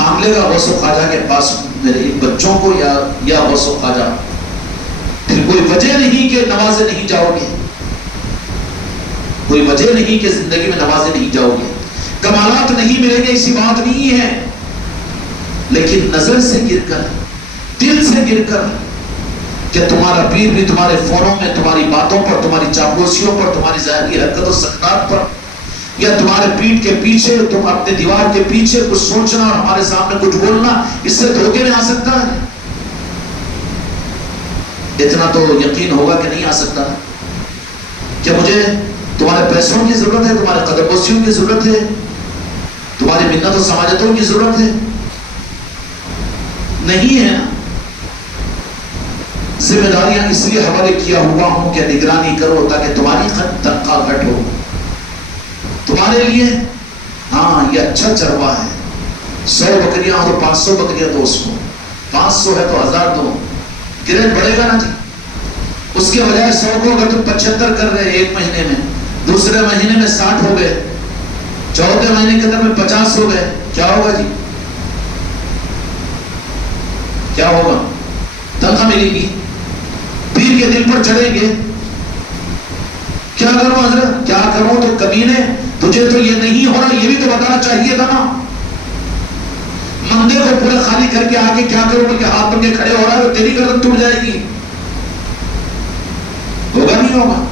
مانگ لے گا غوث و خواجہ کے پاس میرے ان بچوں کو یا غوث و خواجہ، پھر کوئی وجہ نہیں کہ نوازے نہیں جاؤ گے، کوئی وجہ نہیں کہ زندگی میں نوازے نہیں جاؤ گے، کمالات نہیں ملیں گے، اسی بات نہیں ہے، لیکن نظر سے گر کر، دل سے گر کر، کہ تمہارا پیر بھی تمہارے فونوں میں تمہاری باتوں پر، تمہاری چاپلوسیوں پر، تمہاری ظاہری حرکت و سکنات پر، یا تمہارے پیٹھ کے پیچھے، تم اپنے دیوار کے پیچھے کچھ سوچنا اور ہمارے سامنے کچھ بولنا، اس سے دھوکے میں آ سکتا ہے؟ اتنا تو یقین ہوگا کہ نہیں آ سکتا کہ مجھے تمہارے پیسوں کی ضرورت ہے، تمہارے قدم بوسیوں کی ضرورت ہے، تمہاری منت و سماجتوں کی ضرورت ہے؟ نہیں ہے نا۔ ذمہ داریاں اس لیے حوالے کیا ہوا ہوں کہ نگرانی کرو تاکہ تمہاری تنخواہ گھٹ ہو، تمہارے لیے ہاں یہ اچھا چروا ہے، 100 بکریاں ہو تو 500 بکریاں دو، اس کو 500 ہے تو 1000 دو، گریڈ بڑھے گا نا جی۔ اس کے بجائے 100 کو اگر تم 75 کر رہے ایک مہینے میں، دوسرے مہینے میں 60 ہو گئے، چوتھے مہینے کے اندر میں 50 ہو گئے، کیا ہوگا جی؟ کیا ہوگا؟ تنخواہ ملے گی، پیر کے دل پر چڑھیں گے، کیا کروں حضرت، کیا کروں؟ تو کمینے تجھے تو یہ نہیں ہو رہا، یہ بھی تو بتانا چاہیے تھا نا۔ مندے کو پورے خالی کر کے آگے کیا کروں بلکہ ہاتھ بن کے کھڑے ہو رہا ہے، تو تیری گردن ٹوٹ جائے گی، ہوگا نہیں ہوگا؟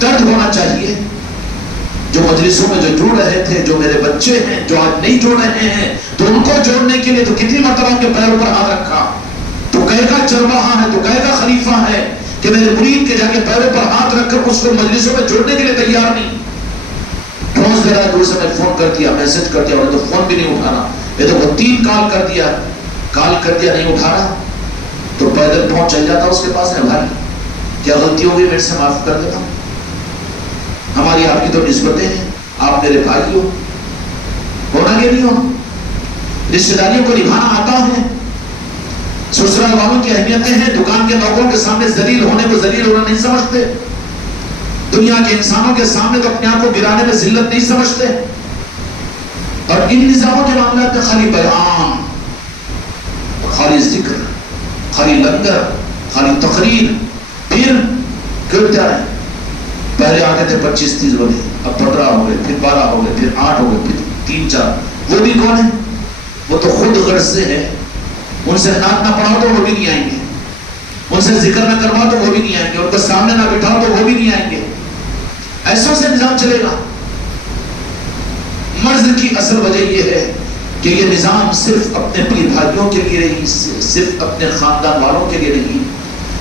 درد ہونا چاہیے۔ جو مجلسوں میں جو جڑ رہے تھے، جو میرے بچے ہیں جو آج نہیں جڑ رہے ہیں، تو ان کو جوڑنے کے لیے تو کتنی مرتبہ ان کے پیروں پر ہاتھ رکھا، تو کہے گا چرواہا ہے، تو کہے گا خلیفہ ہے، کہ میرے مرید کے جا کے پیروں پر ہاتھ رکھ کر اس کو مجلسوں میں جوڑنے کے لیے تیار نہیں۔ ٹھونس دے رہا ہے دور سے، میں فون کر دیا، میسج کر دیا، اور تو فون بھی نہیں اٹھانا، یہ تو 3 کال کر دیا نہیں اٹھا رہا، تو پیدل پہنچ چل جاتا اس کے پاس ہے، بھائی کیا غلطی ہو گئی میرے سے معاف کر دیتا، ہماری آپ کی تو نسبتیں ہیں، آپ میرے بھائی ہو، ہونا کہ نہیں ہونا؟ رشتہ داریوں کو نبھانا آتا ہے، سسرال والوں کی اہمیتیں ہیں، دکان کے نوکروں کے سامنے ذلیل ہونے کو ذلیل ہونا نہیں سمجھتے، دنیا کے انسانوں کے سامنے تو اپنے آپ کو گرانے میں ذلت نہیں سمجھتے، اور ان نظاموں کے معاملات میں خالی بیان، خالی ذکر، خالی لنگر، خالی تقریر، پھر کرتے آئے، پہلے آتے تھے 25-30 بنے، اب 15 ہو گئے، پھر 12 ہو گئے، پھر 8 ہو گئے، پھر 3-4، وہ بھی کون ہے؟ وہ تو خود غرض سے ہے، ان سے نعت نہ پڑھاؤ تو وہ بھی نہیں آئیں گے، ان سے ذکر نہ کرواؤ تو وہ بھی نہیں آئیں گے، ان کو سامنے نہ بٹھاؤ تو وہ بھی نہیں آئیں گے، ایسوں سے نظام چلے گا۔ مرض کی اصل وجہ یہ ہے کہ یہ نظام صرف اپنے پیر بھائیوں کے لیے نہیں، صرف اپنے خاندان والوں کے لیے نہیں،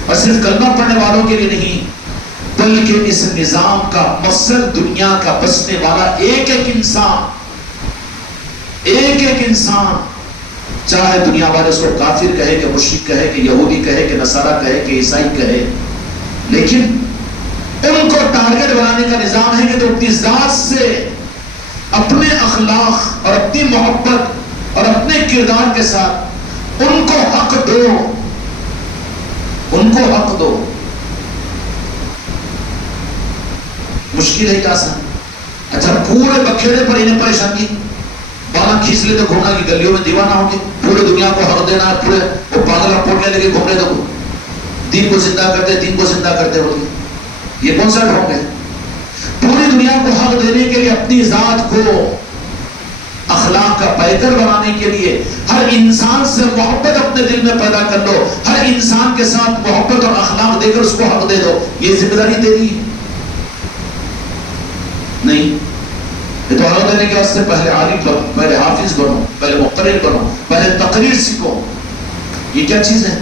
اور صرف کلمہ پڑھنے والوں کے لیے نہیں، بلکہ اس نظام کا مقصد دنیا کا بسنے والا ایک ایک انسان، چاہے دنیا والے اس کو کافر کہے کہ مشرک کہے کہ یہودی کہے کہ نصارہ کہے کہ عیسائی کہے، لیکن ان کو ٹارگٹ بنانے کا نظام ہے کہ تو اپنی ذات سے، اپنے اخلاق اور اپنی محبت اور اپنے کردار کے ساتھ ان کو حق دو، ان کو حق دو۔ مشکل ہے کیا آسان؟ اچھا پورے بکھیرے پر انہیں پریشانی، بالا کھینچ لیتے گھومنا کی گلیوں میں دیوانہ ہوں گے، پورے دنیا کو حق دینا، پورے وہ پاگل پوٹنے لگے گھوم رہے تو دین کو زندہ کرتے ہوتے، یہ کون سا ڈھونگ ہے؟ پوری دنیا کو حق دینے کے لیے، اپنی ذات کو اخلاق کا پیکر بنانے کے لیے، ہر انسان سے محبت اپنے دل میں پیدا کر دو، ہر انسان کے ساتھ محبت اور اخلاق دے کر اس کو حق دے دو، یہ ذمہ داری تیری ہے نہیں؟ یہ تو حق دینے کے واسطے پہلے عالم بنو، پہلے حافظ بنو، پہلے مقرر بنو، پہلے تقریر سیکھو۔ یہ کیا چیز ہے؟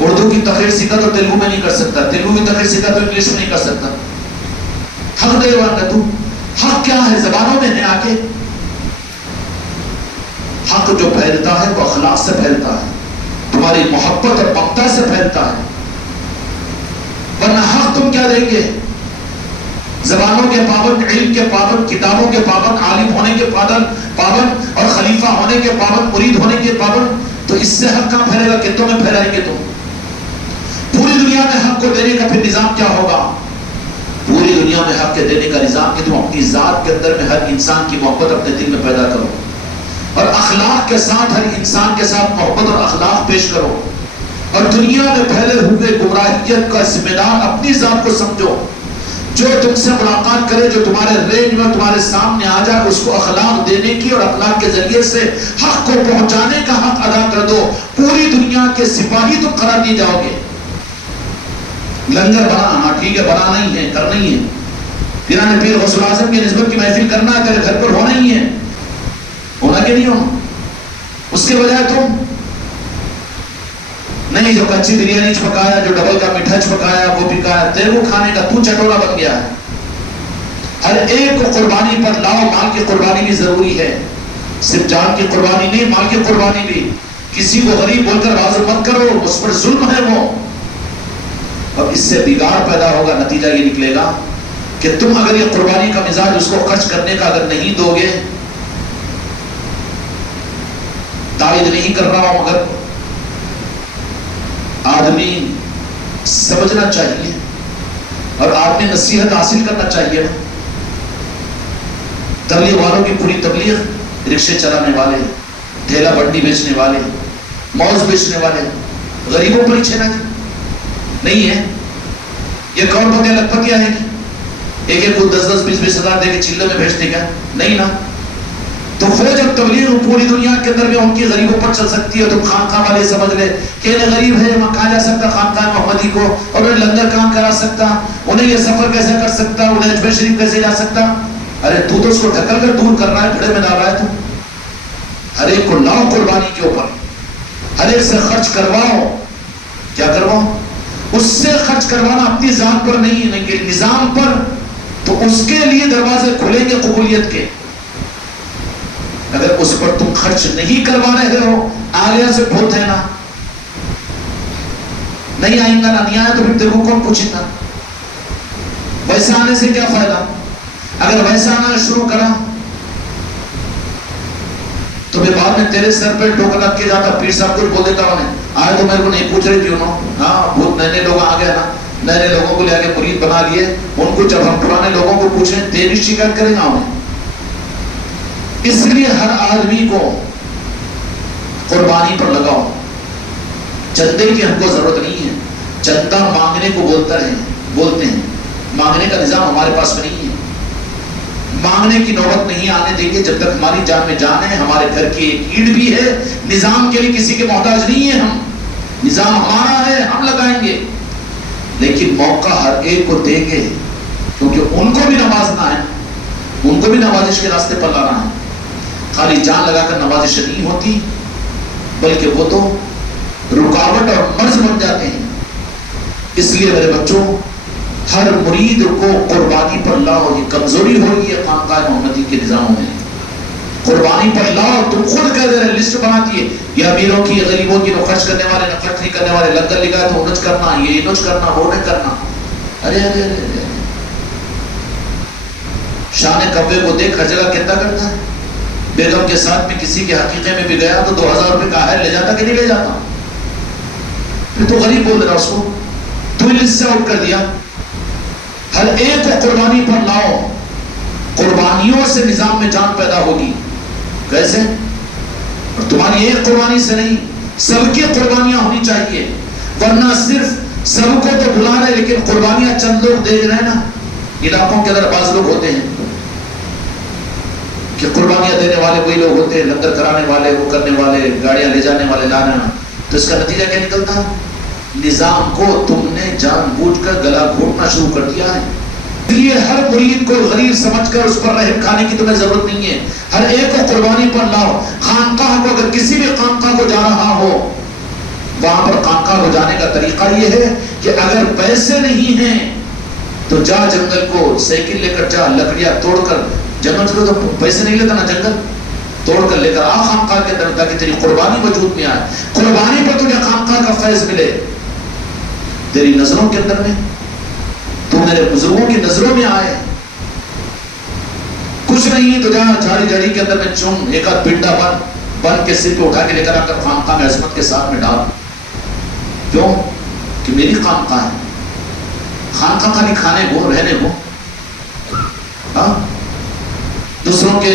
اردو کی تقریر سیکھا تو تیلگو میں نہیں کر سکتا، تیلگو کی تقریر سیکھا تو انگلش میں نہیں کر سکتا۔ حق دے والا تو حق کیا ہے؟ زبانوں میں ہے آگے۔ حق جو پھیلتا ہے وہ اخلاق سے پھیلتا ہے، تمہاری محبت اور ممتا سے پھیلتا ہے، ورنہ حق تم کیا دیں گے؟ زبانوں کے پابند، علم کے پابند، کتابوں کے پابند، عالم ہونے کے پابند اور خلیفہ ہونے کے پابند، مرید ہونے کے پابند، تو اس سے حق کہاں پھیلے گا؟ کتوں میں پھیلائیں گے تم؟ پوری دنیا میں حق کو دینے کا پھر نظام کیا ہوگا؟ پوری دنیا میں حق کے دینے کا نظام کہ تم اپنی ذات کے اندر میں ہر انسان کی محبت اپنے دل میں پیدا کرو، اور اخلاق کے ساتھ ہر انسان کے ساتھ محبت اور اخلاق پیش کرو، اور دنیا میں پھیلے ہوئے گمراہیت کا ذمہ دار اپنی ذات کو سمجھو۔ جو تم سے ملاقات کرے، جو تمہارے رینج میں تمہارے سامنے آ جائے، اس کو اخلاق دینے کی اور اخلاق کے ذریعے سے حق کو پہنچانے کا حق ادا کر دو۔ پوری دنیا کے سپاہی تم قرار دی جاؤ گے۔ لنگر بنا، ہاں ٹھیک ہے، بنا نہیں ہے، کرنا ہی ہے۔ پیران پیر غوث اعظم کی نسبت کی محفل کرنا ہے، تیرے گھر پر ہونا ہی ہے، ہونا کہ نہیں ہونا؟ اس کے بجائے تم نہیں، جو کچی بریانی پکایا، جو ڈبل کا میٹھا پکایا، وہ پکایا، تیرے کو کھانے کا، تو چٹورا بن گیا ہے۔ ہر ایک کو قربانی پر لاؤ۔ مال کی قربانی بھی ضروری ہے، صرف جان کی قربانی نہیں، مال کی قربانی بھی۔ کسی کو غریب بول کر بازو مت کرو، اس پر ظلم ہے وہ۔ اب اس سے بگاڑ پیدا ہوگا، نتیجہ یہ نکلے گا کہ تم اگر یہ قربانی کا مزاج اس کو خرچ کرنے کا اگر نہیں دو گے، تائید نہیں کر رہا ہوں، مگر آدمی سمجھنا چاہیے اور آدمی نصیحت حاصل کرنا چاہیے۔ تبلیغ والوں کی پوری تبلیغ، رکشے چلانے والے، ٹھیلا بنڈی بیچنے والے، موز بیچنے والے، غریبوں پر ہی چھینا نہیں ہے۔ یہ کون بندے لگ پتیا ہے کہ ایک ایک کو 10-10 20-20 ہزار دے کے چلے میں بھیجتے کیا؟ نہیں نا۔ تو وہ جب تبلیغ پوری دنیا کے اندر میں ان کی غریبوں پر چل سکتی ہے، تو خانقاہ والے سمجھ لے کہ انہیں غریب ہے، وہاں کہا جا سکتا خانقاہ محمدی کو، اور انہیں لنگر کام کرا سکتا، انہیں یہ سفر کیسے کر سکتا، انہیں اجمیر شریف کیسے جا سکتا۔ ارے تو اس کو ڈھکل کر دور کر رہا ہے، بھڑے میں ڈال رہا ہے تو۔ ہر ایک کو لاؤ قربانی کے اوپر، ہر ایک سے خرچ کرواؤ۔ کیا کرواؤ؟ اس سے خرچ کروانا اپنی ذات پر نہیں کہ نظام پر، تو اس کے لیے دروازے کھلیں گے قبولیت کے۔ اگر اس پر تم خرچ نہیں کروا رہے ہو، آگے سے بہت ہے نا، نہیں آئیں گا نا، نہیں آئے تو پھر دیکھو کون پوچھے گا؟ ویسے آنے سے کیا فائدہ؟ اگر ویسا آنا شروع کرا تو پھر بعد میں تیرے سر پہ ٹوکر لگ کے جاتا، پیر صاحب کچھ بول دیتا انہیں، آئے تو میرے کو نہیں پوچھ رہے کیوں نو؟ ہاں بہت نئے نئے لوگ آ گئے نا، نئے نئے لوگوں کو لے آگے مرید بنا لیے، ان کو جب ہم پرانے لوگوں کو پوچھیں تیری شکایت کریں گا انہیں۔ اس لیے ہر آدمی کو قربانی پر لگاؤ۔ چندے کی ہم کو ضرورت نہیں ہے، چندہ مانگنے کو بولتے ہیں، مانگنے کا نظام ہمارے پاس میں نہیں ہے۔ مانگنے کی نوبت نہیں آنے دیں گے جب تک ہماری جان میں جان ہے، ہمارے گھر کی ایک اینٹ بھی ہے۔ نظام کے لیے کسی کے محتاج نہیں ہے ہم، نظام ہمارا ہے، ہم لگائیں گے، لیکن موقع ہر ایک کو دیں گے، کیونکہ ان کو بھی نوازنا ہے، ان کو بھی نوازش کے راستے پر لانا ہے۔ خالی جان لگا کر نوازش نہیں ہوتی، بلکہ وہ تو رکاوٹ اور مرض بن جاتے ہیں۔ اس لیے میرے بچوں، ہر مرید کو قربانی پر لاؤ۔ یہ کمزوری ہو رہی ہے خانقاہ محمدی کے نظاموں میں، قربانی پر لاؤ۔ تم خود کہہ دے رہے، لسٹ بناتی ہے، یہ امیروں کی، غریبوں کی، نہ خرچ کرنے والے، نہ خرچ نہیں کرنے والے، لنگر لگا تو انج کرنا، یہ انج کرنا، وہ نہیں کرنا۔ ارے ارے ارے، شان کعبے کو دیکھ ہر جگہ کتنا کرتا ہے۔ بیگم کے ساتھ میں کسی کے حقیقے میں بھی گیا تو 2000 روپے کا ہے، لے جاتا کہ نہیں لے جاتا؟ پھر تو غریب بول رہا اس کو، تو ہی لسٹ سے آؤٹ کر دیا۔ ہر ایک کو قربانی پر لاؤ، قربانیوں سے نظام میں جان پیدا ہوگی۔ کیسے؟ اور تمہاری ایک قربانی سے نہیں، سب کی قربانیاں ہونی چاہیے، ورنہ صرف سب کو تو بلا رہے لیکن قربانیاں چند لوگ دے رہے ہیں نا۔ علاقوں کے اندر بعض لوگ ہوتے ہیں کہ قربانیاں دینے والے وہی لوگ ہوتے ہیں، لنگر کرانے والے، وہ کرنے والے، گاڑیاں لے جانے والے، لانے، تو اس کا نتیجہ کیا نکلتا ہے؟ نظام کو تم نے جان بوجھ کر گلا گھونٹنا شروع کر دیا ہے۔ اس لیے ہر مرید کو غریب سمجھ کر اس پر رحم کھانے کی تمہیں ضرورت نہیں ہے، ہر ایک کو قربانی پر لاؤ۔ خانقاہ کو، اگر کسی بھی خانقاہ کو جا رہا ہو، وہاں پر خانقاہ کو جانے کا طریقہ یہ ہے کہ اگر پیسے نہیں ہیں تو جا جنگل کو سائیکل لے کر جا، لکڑیاں توڑ کر، جنگل سے تو پیسے نہیں لیتا نا، جنگل توڑ کر لے کر آ خانقاہ کے اندر، تاکہ تیری قربانی وجود میں آئے، قربانی پر تجھے خانقاہ کا فیض ملے۔ تیری نظروں کے اندر میں تو میرے بزرگوں کی نظروں میں آئے، کچھ نہیں تو جہاں جھاڑی جھاڑی کے اندر میں چون ایک آدھ پنڈا بن کے سر پہ اٹھا کے لے کر آ کر خانقاہ میں عظمت کے ساتھ میں ڈال۔ کیوں؟ کہ میری خانقاہ ہے۔ خانقاہ خالی کھانے کو، رہنے کو، دوسروں کے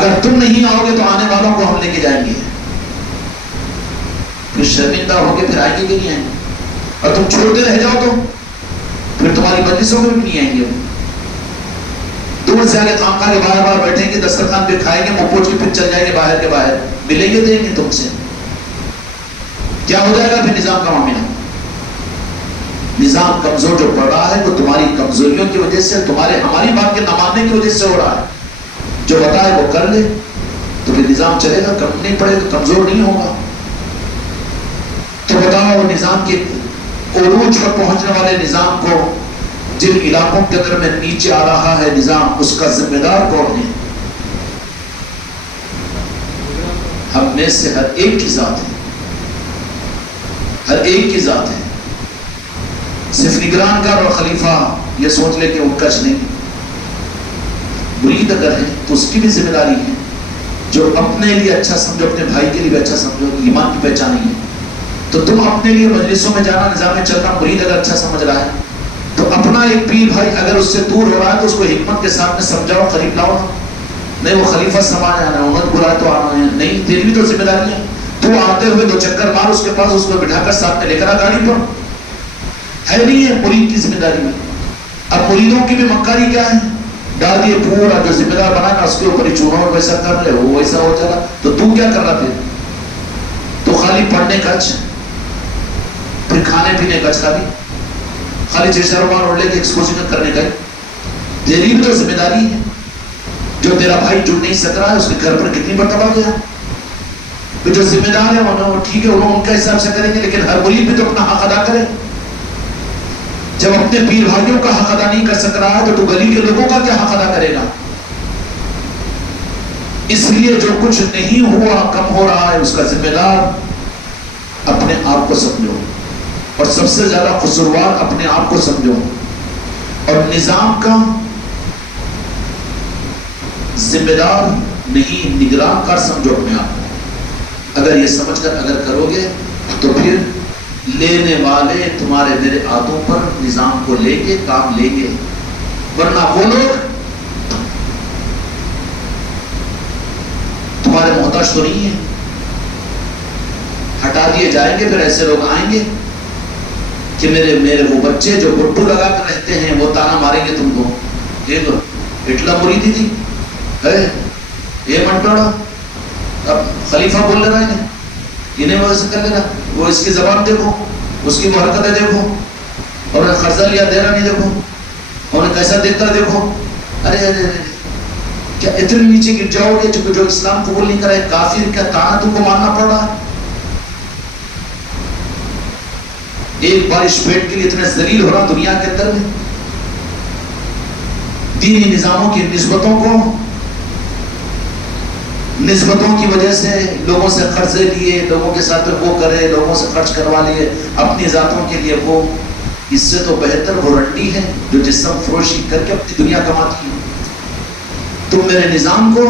اگر تم نہیں آؤ گے تو آنے والوں کو ہم لے کے جائیں گے، پھر شرمندہ ہو کے پھر آئیں گے کہ نہیں آئیں گے؟ اور تم چھوڑتے رہ جاؤ تو پھر تمہاری مجلسوں میں بھی نہیں آئیں گے۔ دور سے آگے خانقاہ کے باہر باہر بیٹھیں گے، دسترخوان پہ کھائیں گے، منہ پوچھ کے پھر چل جائیں گے باہر کے باہر، ملیں گے دیں گے تم سے؟ کیا ہو جائے گا پھر نظام کا معاملہ؟ نظام کمزور جو پڑ رہا ہے وہ تمہاری کمزوریوں کی وجہ سے، ہماری بات کے نہ ماننے کی وجہ سے ہو رہا ہے۔ جو بتائے وہ کر لے تو پھر نظام چلے گا، کم نہیں پڑے تو کمزور نہیں ہوگا۔ تو بتاؤ نظام کے عروج پر پہنچنے والے نظام کو، جن علاقوں کے اندر میں نیچے آ رہا ہے نظام، اس کا ذمہ دار کون ہے؟ ہم میں سے ہر ایک کی ذات ہے، ہر ایک کی ذات ہے۔ صرف نگران کار اور خلیفہ یہ سوچ لے کہ وہ کچھ نہیں، مرید اگر ہے تو اس کی بھی ذمہ داری ہے، جو اپنے لیے اچھا سمجھو، اپنے بھائی کے لیے بھی اچھا سمجھو، ایمان کی پہچان ہی ہے۔ تو تم اپنے لیے مجلسوں میں جانا، نظام میں چلنا، مرید اگر اچھا سمجھ رہا ہے تو اپنا ایک پیر بھائی اگر اس سے دور ہو رہا ہے تو اس کو حکمت کے ساتھ میں سمجھاؤ، قریب لاؤ۔ نہیں وہ خلیفہ سماج آنا ہے، امت برا تو آنا ہے، نہیں تیری بھی تو ذمہ داری ہے۔ تو آتے ہوئے دو چکر مار اس کے پاس، اس کو بٹھا کر ساتھ میں لے کر آ گاڑی پر، ہے نہیں ہے مرید کی ذمہ داری میں۔ اب مریدوں کی بھی مکاری کیا ہے؟ ڈال دیے پورا جو ذمہ دار بنا نا اس کے اوپر ہی چونا، ویسا کر لے، وہ ویسا ہو جائے گا، تو تو کیا کر رہا پھر؟ تو خالی پڑھنے کا پھر کھانے پینے کا خالی خالی چیشہ رومان اوڑھ لے کے ایکسپوزنگ کرنے کا۔ تیری بھی تو ذمہ داری ہے۔ جو تیرا بھائی جڑ نہیں سک رہا ہے اس کے گھر پر کتنی مرتبہ گیا؟ تو جو ذمہ دار ہے وہ ٹھیک ہے، انہوں ان کا حساب سے کریں گے، لیکن ہر مرید بھی تو اپنا حق ادا کرے۔ جب اپنے پیر بھائیوں کا حق ادا نہیں کر سک رہا ہے تو گلی کے لوگوں کا کیا حق ادا کرے گا؟ اس لیے جو کچھ نہیں ہوا، کم ہو رہا ہے، اس کا ذمہ دار اپنے آپ کو سمجھو، اور سب سے زیادہ قصوروار اپنے آپ کو سمجھو، اور نظام کا ذمہ دار نہیں، نگراں کار سمجھو اپنے آپ کو۔ اگر یہ سمجھ کر اگر کرو گے تو پھر لینے والے تمہارے میرے ہاتھوں پر نظام کو لے کے کام لیں گے، ورنہ وہ لوگ تمہارے محتاج تو نہیں ہیں، ہٹا دیے جائیں گے۔ پھر ایسے لوگ آئیں گے کہ میرے وہ بچے جو گٹو لگا کر رہتے ہیں وہ تانا ماریں گے تم کو، دیکھو اٹلا مریدی تھی ہے یہ منٹوڑا، اب خلیفہ بول رہا ہے انہیں ویسے کر لینا، وہ اس کی زبان دیکھو، اس کی حرکتیں دیکھو، اور قرضہ لیا دے رہا نہیں دیکھو، اور کیسا دیکھتا دیکھو۔ ارے ارے کیا اتنے نیچے گر جاؤ گے جو اسلام قبول نہیں کرے، کافر کا تانا تم کو ماننا پڑ رہا ہے؟ ایک بارش پیٹ کے لیے اتنا ذلیل ہو رہا دنیا کے اندر میں، دینی نظاموں کی نسبتوں کی وجہ سے لوگوں سے قرضے لیے، لوگوں کے ساتھ وہ کرے، لوگوں سے خرچ کروا لیے اپنی ذاتوں کے لیے، وہ اس سے تو بہتر وہ رنڈی ہے جو جسم فروشی کر کے اپنی دنیا کماتی ہے۔ تم میرے نظام کو،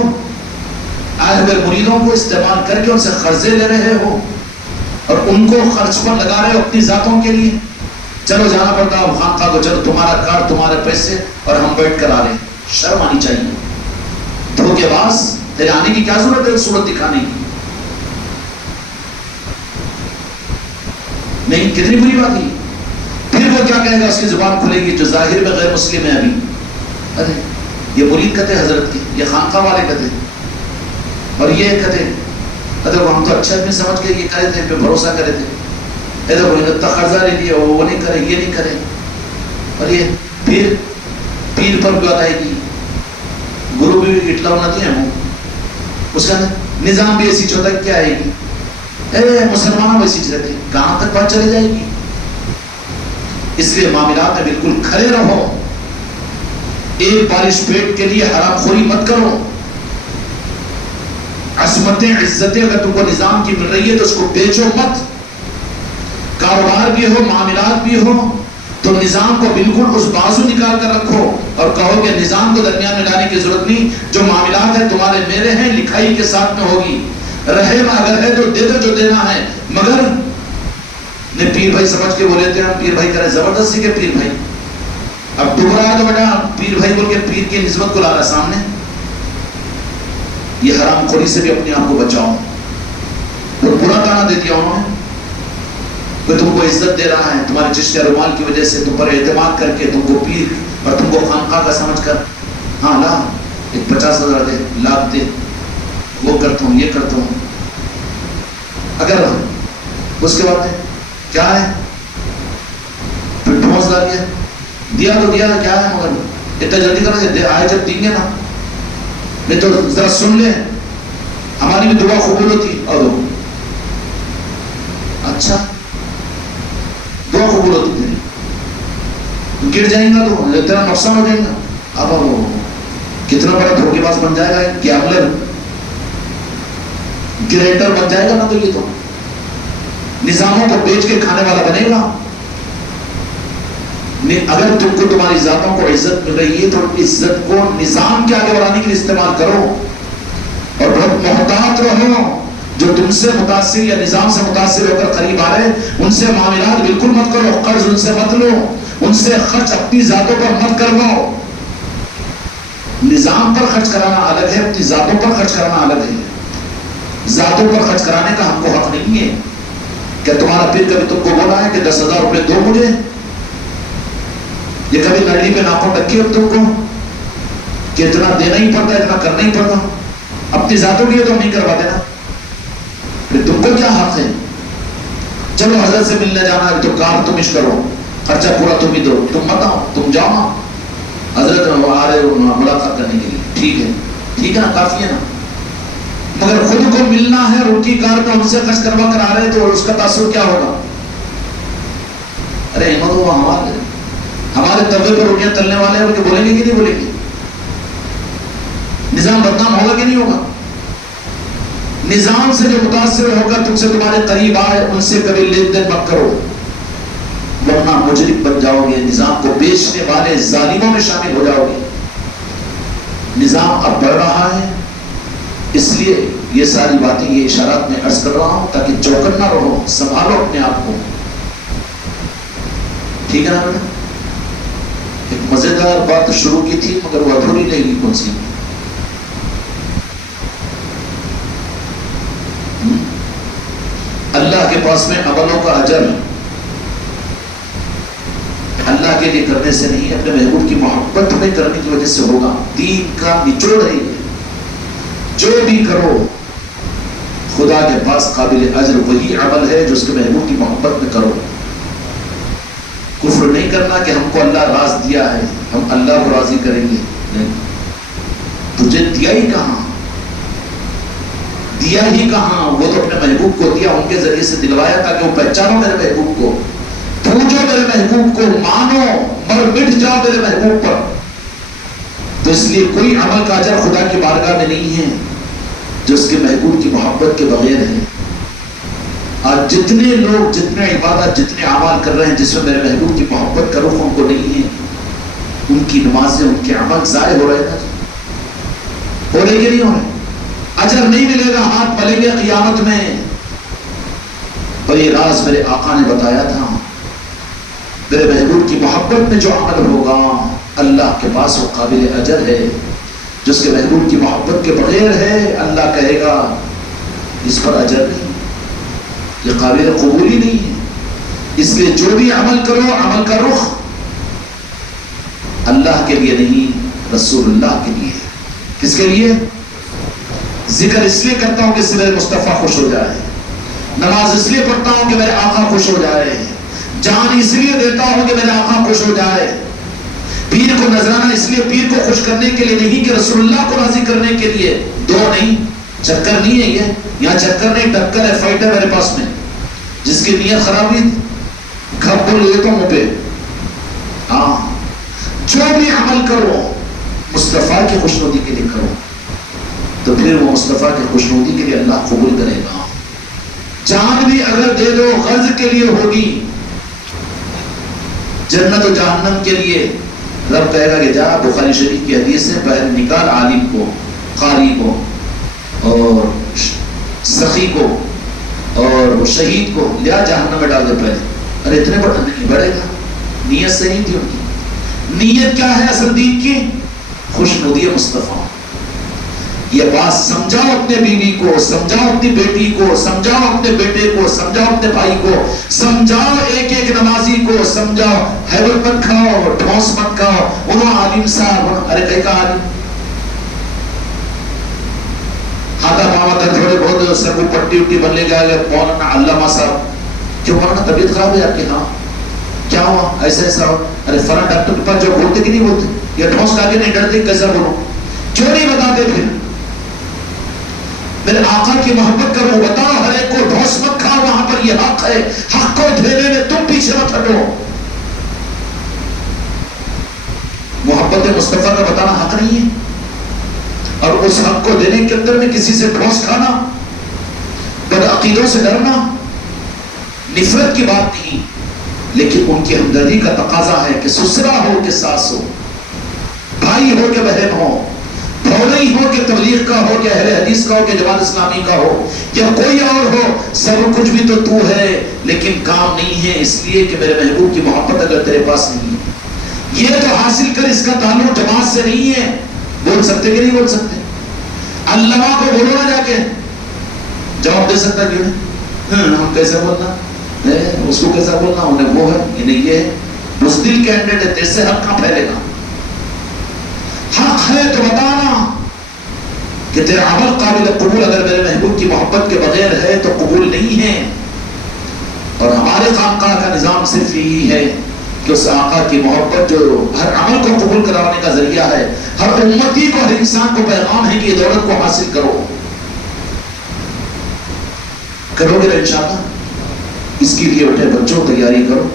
آئے ہوئے مریدوں کو استعمال کر کے ان سے قرضے لے رہے ہو اور ان کو خرچ پر لگا رہے ہو اپنی ذاتوں کے لیے۔ چلو جانا پڑتا ہے خانقاہ کو، چلو تمہارا کار، تمہارے پیسے، اور ہم بیٹھ کر آ رہے ہیں۔ شرم آنی چاہیے۔ دھوکے باز، تیرے آنے کی کیا ضرورت ہے صورت دکھانے کی؟ نہیں، کتنی بری بات ہے۔ پھر وہ کیا کہے گا؟ اس کی زبان کھلے گی جو ظاہر میں غیر مسلم ہے ابھی، ارے یہ مرید کہتے حضرت کی، یہ خانقاہ والے کہتے، اور یہ کہتے ہم تو اچھا آدمی سمجھ کے یہ کرے تھے، پہ بھروسہ کرے تھے، اتنا قرضہ لے لیا، وہ نہیں کرے، یہ نہیں کرے، اور یہ پیر پر بھی آئے گی، گرو بھی اٹلا ہونا تھی ہم، اس کا نظام بھی ایسی چوتھا کیا آئے گی، مسلمانوں ویسی چیز رہتی، کہاں تک بات چلے جائے گی؟ اس لیے معاملات میں بالکل کھڑے رہو، ایک بارش پیٹ کے لیے حرام خوری مت کرو۔ عصمتیں، عزتیں اگر تم کو نظام کی مل رہی ہے تو اس کو بیچو مت۔ کاروبار بھی ہو، معاملات بھی ہو، تو نظام کو بالکل اس بازو نکال کر رکھو اور کہو کہ نظام کو درمیان میں لانے کی ضرورت نہیں، جو معاملات ہے تمہارے میرے ہیں، لکھائی کے ساتھ میں ہوگی، رہے اگر ہے تو دے دو جو دینا ہے، مگر نے پیر بھائی سمجھ کے بولے تھے، ہم پیر بھائی کرے زبردستی کے پیر بھائی، اب ڈوب رہا ہے تو بیٹا پیر بھائی بول کے پیر کی نسبت کو لا رہا سامنے، یہ حرام خوری سے بھی اپنے آپ کو بچاؤ. وہ برا تانا دے دیا انہوں نے. کوئی تم کو عزت دے رہا ہے تمہارے چشت رومال کی وجہ سے، تم پر اعتماد کر کے، تم کو پیر اور تم کو خانقاہ کا سمجھ کر، ہاں لا ایک 50,000 دے، لاکھ دے، وہ کرتا ہوں یہ کرتا ہوں. اگر اس کے بعد کیا ہے پھر ٹھونس ڈالیا، دیا تو دیا کیا ہے، مگر اتنا جلدی کرنا آئے جب دیں گے نا، نہیں تو ذرا سن لیں ہماری بھی دعا قبول ہوتی. اور اچھا دعا قبول ہوتی تھی، گر جائیں گا تو تیرا نقصان ہو جائے گا. اب وہ کتنا بڑا دھوکے باز بن جائے گا، گیملر گریٹر بن جائے گا نا. تو یہ تو نظاموں کو بیچ کے کھانے والا بنے گا. اگر تم کو تمہاری ذاتوں کو عزت مل رہی ہے تو عزت کو نظام کے آگے بڑھانے کے لیے استعمال کرو، اور بہت محتاط رہو. جو تم سے متاثر یا نظام سے متاثر ہو کر قریب آ رہے ان سے معاملات بالکل مت کرو، قرض ان سے مت لو، ان سے خرچ اپنی ذاتوں پر مت کرو. نظام پر خرچ کرانا الگ ہے، اپنی ذاتوں پر خرچ کرانا الگ ہے. ذاتوں پر خرچ کرانے کا ہم کو حق نہیں ہے. کیا تمہارا پیر کبھی تم کو بولا ہے کہ 10,000 روپے دو مجھے؟ یہ کبھی نڑی پہ ناپوں رکھی ہو تم کو کہ اتنا دینا ہی پڑتا ہے، اتنا کرنا ہی پڑتا؟ اپنی ذاتوں کے لیے تو نہیں کروا دینا. پھر تم کو کیا حق ہے؟ چلو حضرت سے ملنے جانا ہے تو کار تم اش کرو، خرچہ پورا تم ہی دو، تم مت آؤ، تم جاؤ. حضرت آ رہے ہو ملاقات کرنے کے لیے، ٹھیک ہے، ٹھیک ہے نا، کافی ہے نا. مگر خود کو ملنا ہے اور ان کی کار میں ان سے خرچ کروا کر آ رہے تو اس کا تاثر کیا ہوگا؟ ارے احمد وہ ہمارے توے پر روٹیاں تلنے والے ہیں، ان کے بولیں گے کہ نہیں بولیں گے؟ نظام بدنام ہوگا کہ نہیں ہوگا؟ نظام سے جو متاثر ہوگا تم سے تمہارے قریب آئے ان سے کبھی لین دین مت کرو، ورنہ مجرم بن جاؤ گے، نظام کو بیچنے والے ظالموں میں شامل ہو جاؤ گے. نظام اب بڑھ رہا ہے، اس لیے یہ ساری باتیں یہ اشارات میں عرض کر رہا ہوں تاکہ چوکن نہ رہو، سنبھالو اپنے آپ کو. ٹھیک ہے نا بیٹا؟ ایک مزیدار بات شروع کی تھی مگر وہ ادھوری رہے گی. کون سی؟ اللہ کے پاس میں عملوں کا اجر اللہ کے لیے کرنے سے نہیں، اپنے محبوب کی محبت میں کرنے کی وجہ سے ہوگا. دین کا نچوڑ ہے یہ. جو بھی کرو خدا کے پاس قابل اجر وہی عمل ہے جو اس کے محبوب کی محبت میں کرو. کفر نہیں کرنا کہ ہم کو اللہ راز دیا ہے ہم اللہ کو راضی کریں گے. نہیں، تجھے دیا ہی کہاں، دیا ہی کہاں؟ وہ تو اپنے محبوب کو دیا، ان کے ذریعے سے دلوایا تاکہ وہ پہچانو میرے محبوب کو، پوجو میرے محبوب کو، مانو، مر مٹ جاؤ میرے محبوب پر. تو اس لیے کوئی عمل کا اجر خدا کی بارگاہ میں نہیں ہے جو اس کے محبوب کی محبت کے بغیر ہے. آج جتنے لوگ جتنے عبادت جتنے اعمال کر رہے ہیں جس میں میرے محبوب کی محبت کا رخ ان کو نہیں ہے، ان کی نمازیں ان کے عمل ضائع ہو رہے ہیں. ہو رہے کہ نہیں ہو رہے؟ اجر نہیں ملے گا، ہاتھ ملیں گے قیامت میں. اور یہ راز میرے آقا نے بتایا تھا، میرے محبوب کی محبت میں جو عمل ہوگا اللہ کے پاس وہ قابل اجر ہے. جس کے محبوب کی محبت کے بغیر ہے اللہ کہے گا اس پر اجر نہیں، یہ قابل قبول ہی نہیں ہے. اس لیے جو بھی عمل کرو عمل کا رخ اللہ کے لیے نہیں، رسول اللہ کے لیے. کس کے لیے؟ ذکر اس لیے کرتا ہوں کہ اس سے میرے مصطفیٰ خوش ہو جائے، نماز اس لیے پڑھتا ہوں کہ میرے آقا خوش ہو جائے، جان اس لیے دیتا ہوں کہ میرے آقا خوش ہو جائے. پیر کو نذرانہ اس لیے پیر کو خوش کرنے کے لیے نہیں کہ رسول اللہ کو راضی کرنے کے لیے. دو نہیں، چکر نہیں ہے یہ، یہاں چکر نہیں، ٹکر ہے، فائٹ ہے میرے پاس میں. جس کی نیت خراب ہوئی کھپ بول لیتا ہوں پہ. ہاں، جو بھی عمل کرو مصطفیٰ کی خوشنودی کے لیے کرو تو پھر وہ مصطفیٰ کی خوشنودی کے لیے اللہ قبول کرے گا. جان بھی اگر دے دو غرض کے لیے ہوگی، جنت و جہنم کے لیے رب کہے گا کہ جا، بخاری شریف کی حدیث سے باہر نکال عالم کو، قاری کو اور سخی کو اور شہید کو، لیا جہنم میں ڈال دے پہلے. ارے اتنے بڑا نہیں بڑھے گا، نیت سے نہیں تھی ان کی. نیت کیا ہے اصل دین کی؟ خوشنودی مصطفیٰ. یہ بات سمجھاؤ اپنے بیوی کو، سمجھاؤ اپنی بیٹی کو، سمجھاؤ اپنے بیٹے کو، سمجھاؤ اپنے بھائی کو، سمجھاؤ ایک ایک نمازی کو، سمجھاؤ ہیبت مت کھاؤ، ٹھوس مت کھاؤ، انہوں عالم صاحب، ارے کہیں کا عالم ہاتھا پاوا درد تھوڑے بہت سر کو پٹی وٹی بننے گئے، مولانا علامہ صاحب، کیوں مولانا طبیعت خراب ہے آپ کی؟ ہاں کیا ہوا؟ ایسا ایسا ہو، ارے فلاں ڈاکٹر کے پاس جو بولتے کہ نہیں بولتے، یا ٹھوس کھا کے نہیں ڈرتے، کیسا بولو؟ کیوں نہیں بتاتے پھر؟ میرے آقا کی محبت کا وہ بتاؤ، ہر ایک کو ڈھوس مت کھاؤ، وہاں پر یہ حق ہے، حق کو دینے میں تم پیچھے مت ہٹو۔ محبت مصطفیٰ کا بتانا حق نہیں ہے، اور اس حق کو دینے کے اندر میں کسی سے ڈھوس کھانا، بدعقیدوں سے ڈرنا نفرت کی بات نہیں، لیکن ان کی ہمدردی کا تقاضا ہے کہ سسرا ہو کہ ساس ہو، بھائی ہو کہ بہن ہو، بھولی ہو کہ تبلیغ کا ہو کہ اہل حدیث کا ہو کہ جماعت اسلامی کا ہو یا کوئی اور ہو، سب کچھ بھی تو ہے، لیکن کام نہیں ہے، اس لیے کہ میرے محبوب کی محبت اگر تیرے پاس نہیں ہے، یہ تو حاصل کر، اس کا تعلق جماعت سے نہیں ہے۔ بول سکتے کہ نہیں بول سکتے؟ علامہ کو بولو نا جا کے، جواب دے سکتا کیوں نہیں؟ ہم کیسے بولنا، اس کو کیسا بولنا، انہیں وہ ہے انہیں یہ ہے، بزدل کینڈیڈیٹ ہے، تیرے سے حق کہاں پھیلے گا؟ حق ہے تو بتانا کہ تیرا عمل قابل قبول اگر میرے محبوب کی محبت کے بغیر ہے تو قبول نہیں ہے۔ اور ہمارے خانقاہ کا نظام صرف یہی ہے کہ اس آقا کی محبت جو ہر عمل کو قبول کرانے کا ذریعہ ہے، ہر امتی کو، ہر انسان کو پیغام ہے کہ یہ دولت کو حاصل کرو گے نا انشاءاللہ۔ اس کے لیے اٹھے بچوں تیاری کرو،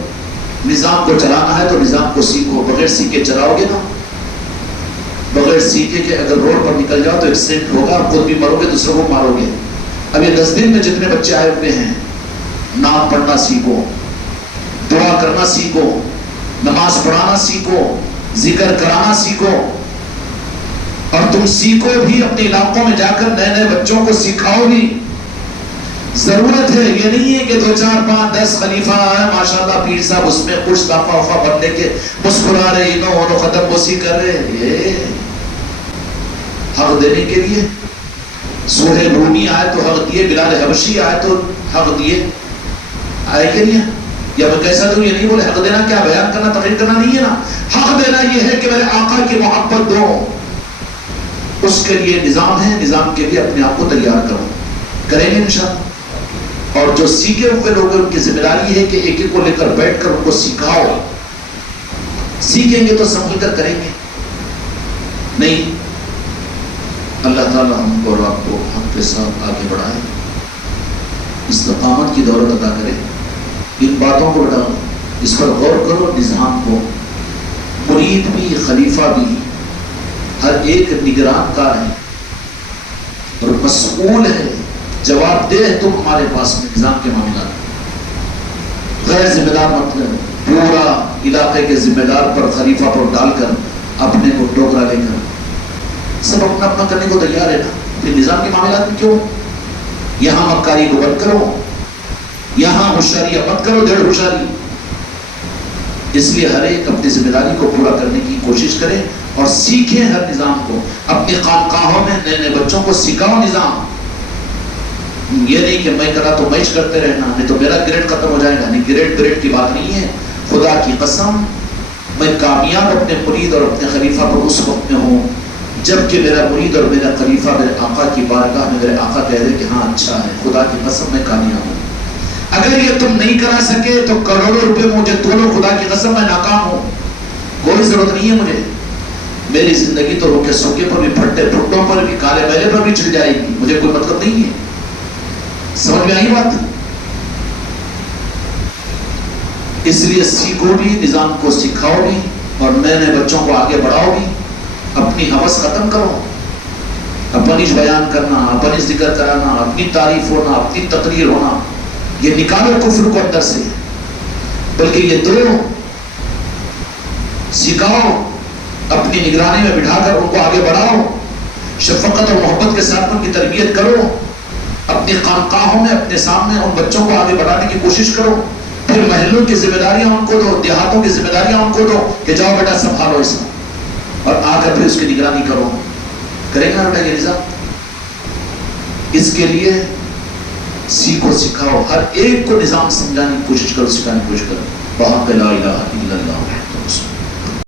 نظام کو چلانا ہے تو نظام کو سیکھو، بغیر سیکھے چلاؤ گے نا، بغیر سیکھے کہ اگر روڈ پر نکل جاؤ تو ایکسیڈنٹ ہوگا، خود بھی مرو گے، دوسروں کو مارو گے۔ اب یہ 10 دن میں جتنے بچے آئے ہوئے ہیں، نام پڑھنا سیکھو، دعا کرنا سیکھو، نماز پڑھانا سیکھو، ذکر کرانا سیکھو، اور تم سیکھو بھی، اپنے علاقوں میں جا کر نئے نئے بچوں کو سکھاؤ بھی۔ ضرورت ہے، یہ نہیں ہے کہ 2 4 5 10 خلیفہ آئے ماشاءاللہ پیر صاحب اس میں خوش دفعہ وفا بننے کے مسکرا رہے، انہوں انہوں ختم بوسی کر رہے، یہ حق دینے کے لیے۔ سہیل رومی آئے تو حق دیے، بلال حبشی آئے تو حق دیے، آئے کہ نہیں؟ یا میں کیسا دوں؟ یہ نہیں بولے حق دینا کیا بیان کرنا تقریر کرنا نہیں ہے نا، حق دینا یہ ہے کہ میرے آقا کی محبت دو، اس کے لیے نظام ہے، نظام کے لیے اپنے آپ کو تیار کرو، کریں گے انشاءاللہ۔ اور جو سیکھے ہوئے لوگ ان کی ذمہ داری ہے کہ ایک ایک کو لے کر بیٹھ کر ان کو سکھاؤ، سیکھیں گے تو سمجھ کر کریں گے، نہیں اللہ تعالیٰ ہم کو اور آپ کو حق کے ساتھ آگے بڑھائے، استقامت کی دولت عطا کرے۔ ان باتوں کو بتاؤ، اس پر غور کرو، نظام کو، مرید بھی خلیفہ بھی ہر ایک نگران کار ہے اور مسئول ہے، جواب دہ تم ہمارے پاس میں نظام کے معاملات، غیر ذمہ دار مطلب پورا علاقے کے ذمہ دار پر، خلیفہ پر ڈال کر اپنے کو ٹوکرا لے کر سب اپنا اپنا کرنے کو تیار ہے نا، پھر نظام کے معاملات میں کیوں؟ یہاں مکاری کو بند کرو، یہاں ہوشیاری مت کرو، 1.5 ہوشیاری۔ اس لیے ہر ایک اپنی ذمہ داری کو پورا کرنے کی کوشش کرے اور سیکھیں ہر نظام کو، اپنی خانقاہوں میں نئے نئے بچوں کو سکھاؤ نظام۔ یہ نہیں کہ میں کرا تو میچ کرتے رہنا، نہیں تو میرا گریڈ ختم ہو جائے گا، نہیں، گریڈ کی بات نہیں ہے۔ خدا کی قسم میں کامیاب اپنے مرید اور اپنے خلیفہ پر اس وقت میں ہوں جب کہ میرا مرید اور میرا خلیفہ میرے آقا کی بارگاہ میں میرے آقا کہہ دے کہ ہاں اچھا ہے، خدا کی قسم میں کامیاب ہوں۔ اگر یہ تم نہیں کرا سکے تو کروڑوں روپے مجھے دونوں، خدا کی قسم میں ناکام ہوں، کوئی ضرورت نہیں ہے مجھے۔ میری زندگی تو روکے سوکے پر بھی، پھٹے پھٹوں پر بھی، کالے بیلے پر بھی چل جائے گی، مجھے کوئی مطلب نہیں ہے۔ سمجھ میں آئی بات؟ اس لیے سیکھو بھی، نظام کو سکھاؤ بھی، اور نئے نئے بچوں کو آگے بڑھاؤ بھی۔ اپنی ہوس ختم کرو، اپنی بیان کرنا، اپنی ذکر کرانا، اپنی تعریف ہونا، اپنی تقریر ہونا، یہ نکالو کفر کو اندر سے، بلکہ یہ دو سکھاؤ، اپنی نگرانی میں بٹھا کر ان کو آگے بڑھاؤ، شفقت اور محبت کے ساتھ ان کی تربیت کرو، اپنی خانقاہوں میں اپنے سامنے ان بچوں کو آگے بڑھانے کی کوشش کرو۔ پھر محلوں کی ذمہ داریاں ان کو دو، دیہاتوں کی ذمہ داریاں ان کو دو کہ جاؤ بیٹا سنبھالو اس میں، اور آ کر پھر اس کی نگرانی کرو۔ کریں گے نا بیٹا یہ نظام؟ اس کے لیے سیکھو، سکھاؤ، ہر ایک کو نظام سمجھانے کی کوشش کرو، سکھانے کی کوشش کرو. وہاں پہ لا الہ الا اللہ محمد رسول اللہ.